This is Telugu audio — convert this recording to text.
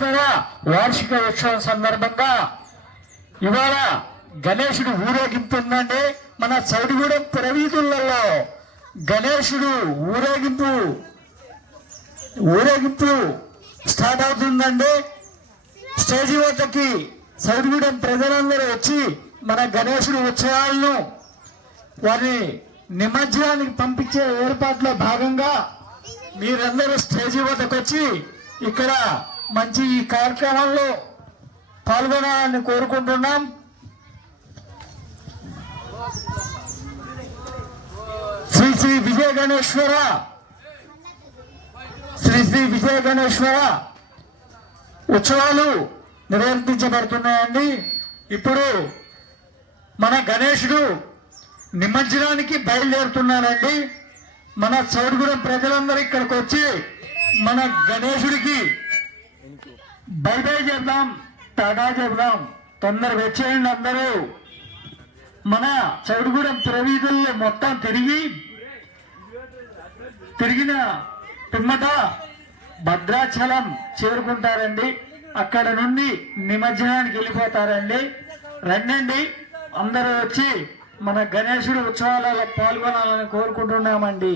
వార్షిక ఉత్సవం సందర్భంగా ఇవాళ గణేశుడు ఊరేగింపు ఉందండి. మన చౌడిగూడెం పురవీధులలో గణేశుడు ఊరేగింపు స్టార్ట్ అవుతుందండి. స్టేజి వద్దకి చౌడిగూడెం ప్రజలందరూ వచ్చి మన గణేశుడు ఉత్సవాలను వారి నిమజ్జనానికి పంపించే ఏర్పాట్లో భాగంగా మీరందరూ స్టేజి వద్దకు వచ్చి ఇక్కడ మంచి ఈ కార్యక్రమంలో పాల్గొనాలని కోరుకుంటున్నాం. శ్రీ శ్రీ విజయ గణేశ్వర ఉత్సవాలు నిర్వర్తించబడుతున్నాయండి. ఇప్పుడు మన గణేశుడు నిమజ్జనానికి బయలుదేరుతున్నారండి. మన చౌడిగూడెం ప్రజలందరూ ఇక్కడికి వచ్చి మన గణేశుడికి బై బై చెప్దాం, టాటా చెప్దాం. తొందరగా వచ్చేయండి అందరూ. మన చౌడిగూడెం పురవీధుల్లో మొత్తం తిరిగిన పిమ్మట భద్రాచలం చేరుకుంటారండి. అక్కడ నుండి నిమజ్జనానికి వెళ్ళిపోతారండి. రండి అందరూ వచ్చి మన గణేశుడి ఉత్సవాలలో పాల్గొనాలని కోరుకుంటున్నామండి.